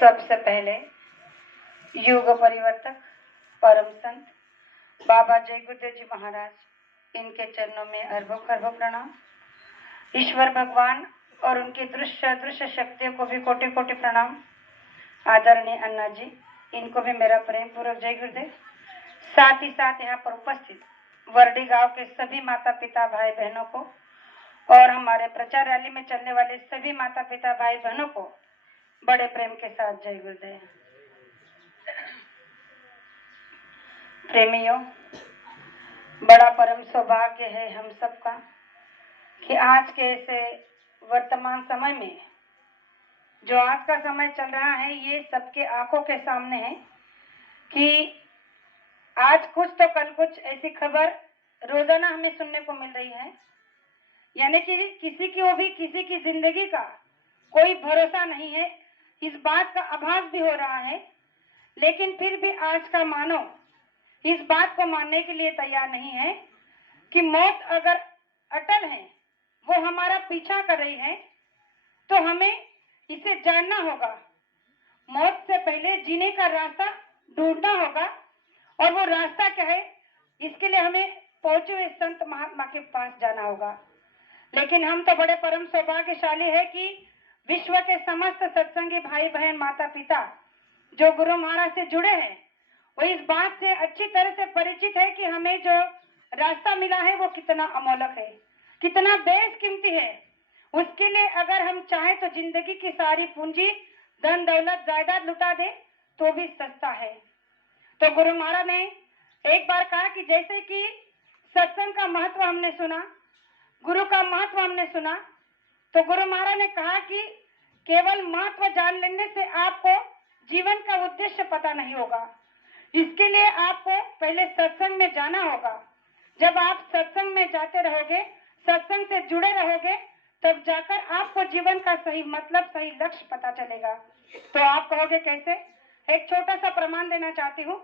सबसे पहले युग परिवर्तक परम संत बाबा जय गुरुदेव जी महाराज, इनके चरणों में अरबों खरबों प्रणाम। ईश्वर भगवान और उनकी दृश्य अदृश्य शक्तियों को भी कोटि कोटि प्रणाम। आदरणीय अन्ना जी, इनको भी मेरा प्रेम पूर्वक जय गुरुदेव। साथ ही साथ यहाँ पर उपस्थित वर्डी गांव के सभी माता पिता भाई बहनों को और हमारे प्रचार रैली में चलने वाले सभी माता पिता भाई बहनों को बड़े प्रेम के साथ जय गुरुदेव। प्रेमियों, बड़ा परम सौभाग्य है हम सबका कि आज के ऐसे वर्तमान समय में जो आज का समय चल रहा है, ये सबके आंखों के सामने है कि आज कुछ तो कल कुछ ऐसी खबर रोजाना हमें सुनने को मिल रही है। यानी कि किसी की जिंदगी का कोई भरोसा नहीं है, इस बात का आभास भी हो रहा है। लेकिन फिर भी आज का मानव इस बात को मानने के लिए तैयार नहीं है कि मौत अगर अटल है, वो हमारा पीछा कर रही है, तो हमें इसे जानना होगा। मौत से पहले जीने का रास्ता ढूंढना होगा, और वो रास्ता क्या है, इसके लिए हमें पहुंचे हुए संत महात्मा के पास जाना होगा। लेकिन हम तो बड़े परम सौभाग्यशाली है कि विश्व के समस्त सत्संगी भाई बहन माता पिता जो गुरु महाराज से जुड़े हैं, वो इस बात से अच्छी तरह से परिचित है कि हमें जो रास्ता मिला है वो कितना अमोलक है, कितना बेशकीमती है। उसके लिए अगर हम चाहें तो जिंदगी की सारी पूंजी, धन दौलत जायदाद लुटा दे तो भी सस्ता है। तो गुरु महाराज ने एक बार कहा कि जैसे कि सत्संग का महत्व हमने सुना, गुरु का महत्व हमने सुना, तो गुरु महाराज ने कहा कि केवल महत्व जान लेने से आपको जीवन का उद्देश्य पता नहीं होगा। इसके लिए आपको पहले सत्संग में जाना होगा। जब आप सत्संग में जाते रहोगे, सत्संग से जुड़े रहोगे, तब जाकर आपको जीवन का सही मतलब, सही लक्ष्य पता चलेगा। तो आप कहोगे कैसे? एक छोटा सा प्रमाण देना चाहती हूँ।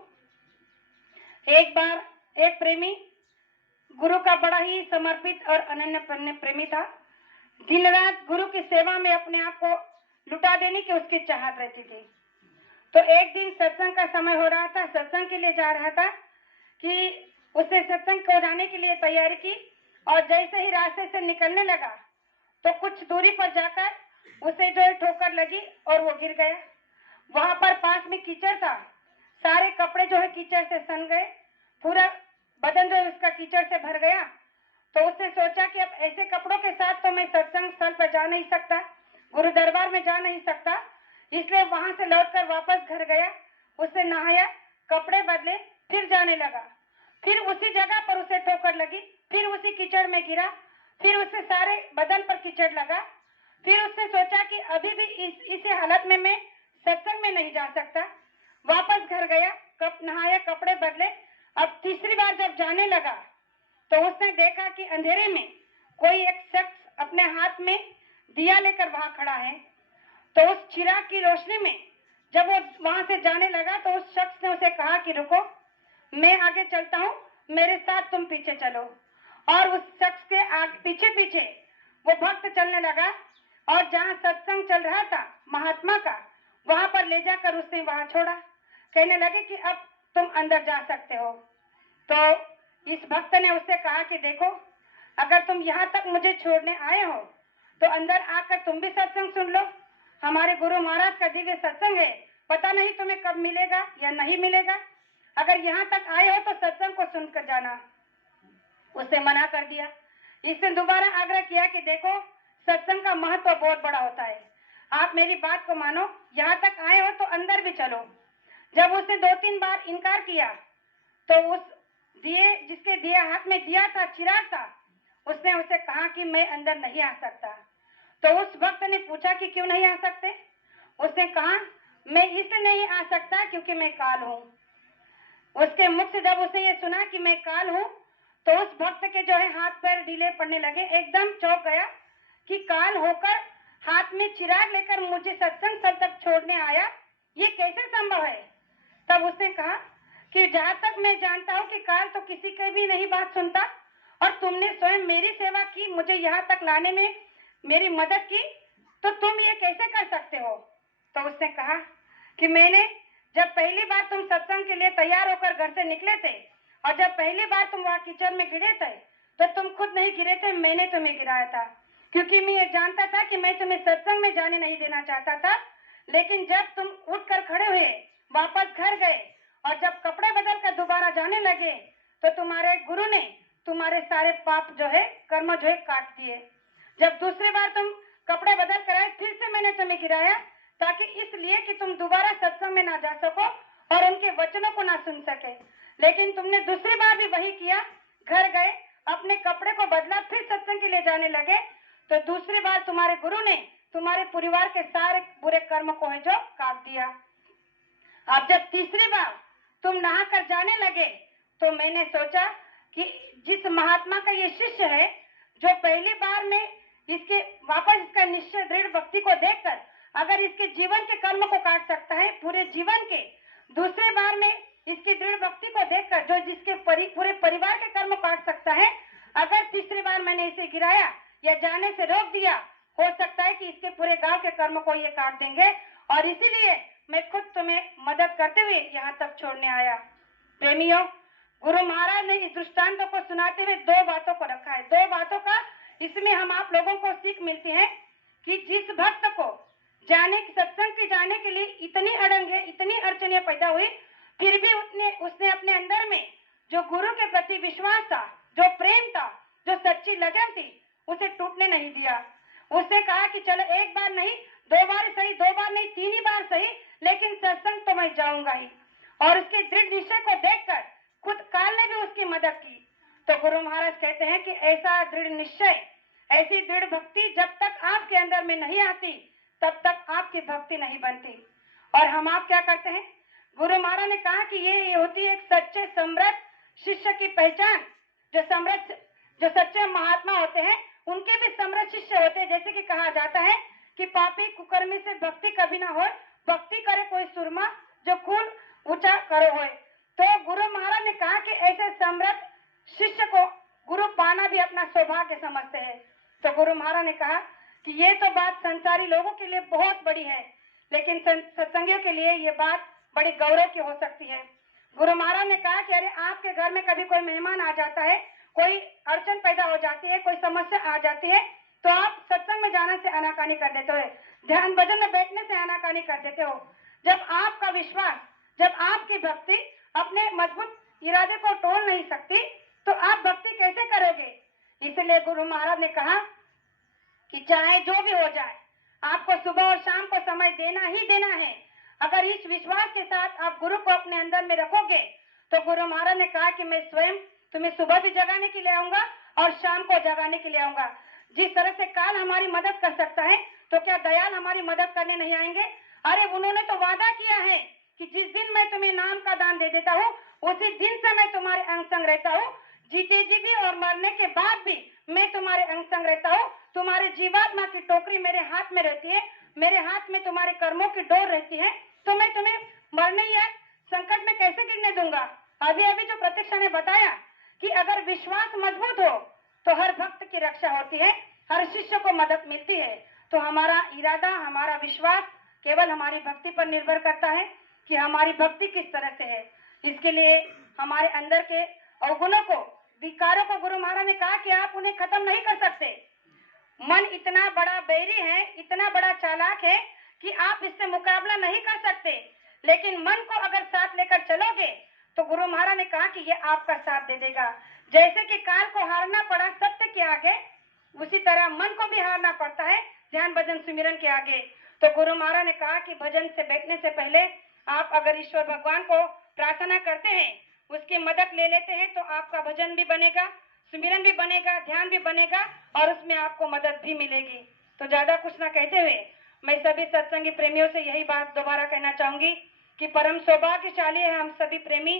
एक बार एक प्रेमी गुरु का बड़ा ही समर्पित और अनन्य प्रेमी था। दिन रात गुरु की सेवा में अपने आप को लुटा देने की उसकी चाहत रहती थी। तो एक दिन सत्संग का समय हो रहा था, सत्संग के लिए जा रहा था कि उसने सत्संग को जाने के लिए तैयारी की, और जैसे ही रास्ते से निकलने लगा तो कुछ दूरी पर जाकर उसे जो है ठोकर लगी और वो गिर गया। वहां पर पास में कीचड़ था, सारे कपड़े जो है कीचड़ से सन गए, पूरा बदन जो है उसका कीचड़ से भर गया। तो उसने सोचा कि अब ऐसे कपड़ों के साथ तो मैं सत्संग स्थल पर जा नहीं सकता, गुरु दरबार में जा नहीं सकता, इसलिए वहां से लौटकर वापस घर गया। उसने नहाया, कपड़े बदले, फिर जाने लगा। फिर उसी जगह पर उसे ठोकर लगी, फिर उसी कीचड़ में गिरा, फिर उससे सारे बदन पर कीचड़ लगा। फिर उसने सोचा कि अभी भी इसी हालत में मैं सत्संग में नहीं जा सकता। वापस घर गया, नहाया, कपड़े बदले। अब तीसरी बार जब जाने लगा तो उसने देखा कि अंधेरे में कोई एक शख्स अपने हाथ में दिया लेकर वहां खड़ा है। तो उस चिराग की रोशनी में जब वो वहां से जाने लगा तो उस शख्स ने उसे कहा कि रुको, मैं आगे चलता हूँ, मेरे साथ तुम पीछे चलो। और उस शख्स के आगे पीछे पीछे वो भक्त चलने लगा, और जहाँ सत्संग चल रहा था महात्मा का, वहां पर ले जाकर उसने वहां छोड़ा। कहने लगे कि अब तुम अंदर जा सकते हो। तो इस भक्त ने उससे कहा कि देखो, अगर तुम यहाँ तक मुझे छोड़ने आए हो तो अंदर आकर तुम भी सत्संग सुन लो। हमारे गुरु महाराज का दिव्य सत्संग है, पता नहीं तुम्हें कब मिलेगा या नहीं मिलेगा। अगर यहाँ तक आए हो तो सत्संग को सुनकर जाना। उसने मना कर दिया। इसने दोबारा आग्रह किया कि देखो, सत्संग का महत्व बहुत बड़ा होता है, आप मेरी बात को मानो, यहाँ तक आए हो तो अंदर भी चलो। जब उसने 2-3 बार इनकार किया तो उस दिए, जिसके दिया हाथ में दिया था, चिराग था, उसने उसे कहा कि मैं अंदर नहीं आ सकता। तो उस भक्त ने पूछा कि क्यों नहीं आ सकते? उसने कहा, मैं इसलिए नहीं आ सकता क्योंकि मैं काल हूँ। उसके मुख से जब उसने ये सुना कि मैं काल हूँ, तो उस भक्त के जो है हाथ पैर ढीले पड़ने लगे। एकदम चौंक गया कि काल होकर हाथ में चिराग लेकर मुझे सत्संग स्थल तक छोड़ने आया, ये कैसे संभव है? तब उसने कहा कि जहाँ तक मैं जानता हूँ कि काल तो किसी की भी नहीं बात सुनता, और तुमने स्वयं मेरी सेवा की, मुझे यहाँ तक लाने में मेरी मदद की, तो तुम ये कैसे कर सकते हो? तो उसने कहा, कि मैंने जब पहली बार तुम सत्संग के लिए तैयार होकर घर से निकले थे और जब पहली बार तुम वहां किचन में गिरे थे तो तुम खुद नहीं गिरे थे, मैंने तुम्हें गिराया था, क्योंकि मैं ये जानता था कि मैं तुम्हें सत्संग में जाने नहीं देना चाहता था। लेकिन जब तुम उठकर खड़े हुए, वापस घर गए और जब कपड़े बदल कर दोबारा जाने लगे तो तुम्हारे गुरु ने तुम्हारे सारे पाप जो है, कर्म जो है काट दिए। जब दूसरी बार तुम कपड़े बदल कर आए, फिर से मैंने तुम्हें गिराया, ताकि इसलिए कि तुम दोबारा सत्संग में ना जा सको और उनके वचनों को ना सुन सके। लेकिन तुमने दूसरी बार भी वही किया, घर गए, अपने कपड़े को बदला, फिर सत्संग के लिए जाने लगे, तो दूसरी बार तुम्हारे गुरु ने तुम्हारे परिवार के सारे बुरे कर्म को है जो काट दिया। अब जब तीसरी बार तुम नहाकर जाने लगे तो मैंने सोचा कि जिस महात्मा का ये शिष्य है, जो पहली बार में इसके वापस इसका निश्चय दृढ़ भक्ति को देखकर अगर इसके जीवन के कर्म को काट सकता है, पूरे जीवन के, दूसरे बार में इसकी दृढ़ भक्ति को देखकर जो जिसके पूरे परिवार के कर्म काट सकता है, अगर तीसरी बार मैंने इसे गिराया या जाने से रोक दिया, हो सकता है कि इसके पूरे गांव के कर्म को ये काट देंगे। और इसीलिए मैं खुद तुम्हें मदद करते हुए यहाँ तक छोड़ने आया। प्रेमियों, गुरु महाराज ने इस दृष्टांतों को सुनाते हुए दो बातों को रखा है। दो बातों का इसमें हम आप लोगों को सीख मिलती है कि जिस भक्त को सत्संग के जाने के लिए इतनी अड़ंगे, इतनी अड़चनें पैदा हुई, फिर भी उसने अपने अंदर में जो गुरु के प्रति विश्वास था, जो प्रेम था, जो सच्ची लगन थी, उसे टूटने नहीं दिया। उसने कहा कि चलो एक बार नहीं, दो बार सही, दो बार नहीं, तीन ही बार सही, लेकिन सत्संग तो मैं जाऊंगा ही। और उसके दृढ़ निश्चय को देखकर खुद काल ने भी उसकी मदद की। तो गुरु महाराज कहते हैं कि ऐसा दृढ़ निश्चय, ऐसी दृढ़ भक्ति जब तक आपके अंदर में नहीं आती, तब तक आपकी भक्ति नहीं बनती। और हम आप क्या करते हैं? गुरु महाराज ने कहा कि ये होती है एक सच्चे समृद्ध शिष्य की पहचान। जो सच्चे महात्मा होते हैं, उनके भी समृद्ध शिष्य होते हैं। जैसे कि कहा जाता है कि पापी कुकर्मी से भक्ति कभी ना हो, भक्ति करे कोई सुरमा, जो खून ऊंचा करो होए। तो गुरु महाराज ने कहा कि ऐसे समृद्ध शिष्य को गुरु पाना भी अपना सौभाग्य समझते हैं। तो गुरु महाराज ने कहा कि ये तो बात संसारी लोगों के लिए बहुत बड़ी है, लेकिन सत्संगियों के लिए ये बात बड़ी गौरव की हो सकती है। गुरु महाराज ने कहा कि अरे आपके घर में कभी कोई मेहमान आ जाता है, कोई अड़चन पैदा हो जाती है, कोई समस्या आ जाती है, तो आप सत्संग में जाने से आनाकानी कर देते हो, ध्यान भजन में बैठने से आनाकानी कर देते हो। जब आपका विश्वास, जब आपकी भक्ति अपने मजबूत इरादे को तोड़ नहीं सकती, तो आप भक्ति कैसे करोगे? इसलिए गुरु महाराज ने कहा कि चाहे जो भी हो जाए, आपको सुबह और शाम को समय देना ही देना है। अगर इस विश्वास के साथ आप गुरु को अपने अंदर में रखोगे, तो गुरु महाराज ने कहा कि मैं स्वयं तुम्हें सुबह भी जगाने के लिए आऊंगा और शाम को जगाने के लिए आऊंगा। जिस तरह से काल हमारी मदद कर सकता है, तो क्या दयाल हमारी मदद करने नहीं आएंगे? अरे उन्होंने तो वादा किया है कि जिस दिन मैं तुम्हें नाम का दान दे देता हूँ, उसी दिन से मैं तुम्हारे अंग संग रहता हूँ। जीते जी भी और मरने के बाद भी मैं तुम्हारे अंग संग रहता हूँ। तुम्हारे जीवात्मा की टोकरी मेरे हाथ में रहती है, मेरे हाथ में तुम्हारे कर्मों की डोर रहती है, तो मैं तुम्हें मरने या संकट में कैसे गिरने दूंगा? अभी अभी जो प्रतीक्षा ने बताया कि अगर विश्वास मजबूत हो तो हर भक्त की रक्षा होती है, हर शिष्य को मदद मिलती है। तो हमारा इरादा, हमारा विश्वास केवल हमारी भक्ति पर निर्भर करता है कि हमारी भक्ति किस तरह से है। इसके लिए हमारे अंदर के अवगुणों को, विकारों को गुरु महाराज ने कहा कि आप उन्हें खत्म नहीं कर सकते। मन इतना बड़ा बैरी है, इतना बड़ा चालाक है कि आप इससे मुकाबला नहीं कर सकते। लेकिन मन को अगर साथ लेकर चलोगे तो गुरु महाराज ने कहा कि ये आपका साथ दे देगा। जैसे कि काल को हारना पड़ा सत्य के आगे, उसी तरह मन को भी हारना पड़ता है ध्यान भजन सुमिरन के आगे। तो गुरु महाराज ने कहा कि भजन से बैठने से पहले आप अगर ईश्वर भगवान को प्रार्थना करते हैं, उसकी मदद ले लेते हैं, तो आपका भजन भी बनेगा, सुमिरन भी बनेगा, ध्यान भी बनेगा और उसमें आपको मदद भी मिलेगी। तो ज्यादा कुछ ना कहते हुए मैं सभी सत्संगी प्रेमियों से यही बात दोबारा कहना चाहूंगी कि परम सौभाग्यशाली है हम सभी प्रेमी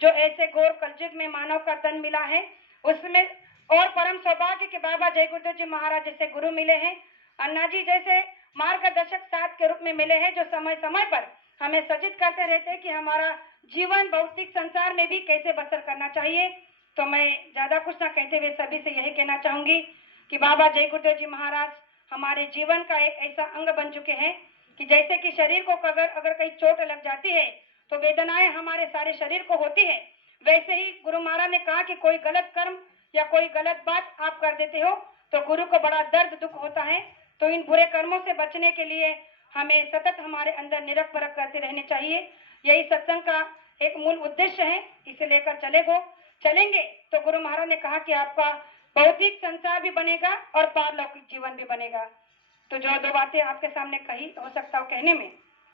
जो ऐसे घोर कलयुग में मानव का तन मिला है उसमें। और परम सौभाग्य के बाबा जय गुरुदेव जी महाराज जैसे गुरु मिले हैं, अन्ना जी जैसे मार्गदर्शक साथ के रूप में मिले हैं, जो समय समय पर हमें सचेत करते रहते हैं कि हमारा जीवन भौतिक संसार में भी कैसे बसर करना चाहिए। तो मैं ज्यादा कुछ ना कहते हुए सभी से यही कहना चाहूंगी कि बाबा जय गुरुदेव जी महाराज हमारे जीवन का एक ऐसा अंग बन चुके हैं कि जैसे कि शरीर को अगर कहीं चोट लग जाती है तो वेदनाएं हमारे सारे शरीर को होती है, वैसे ही गुरु महाराज ने कहा कि कोई गलत कर्म या कोई गलत बात आप कर देते हो तो गुरु को बड़ा दर्द दुख होता है। तो इन बुरे कर्मों से बचने के लिए हमें सतत हमारे अंदर निरख परख करते रहने चाहिए। यही सत्संग का एक मूल उद्देश्य है, इसे लेकर चलेंगे तो गुरु महाराज ने कहा कि आपका भौतिक संसार भी बनेगा और पारलौकिक जीवन भी बनेगा। तो जो दो बातें आपके सामने कही, हो सकता हो कहने में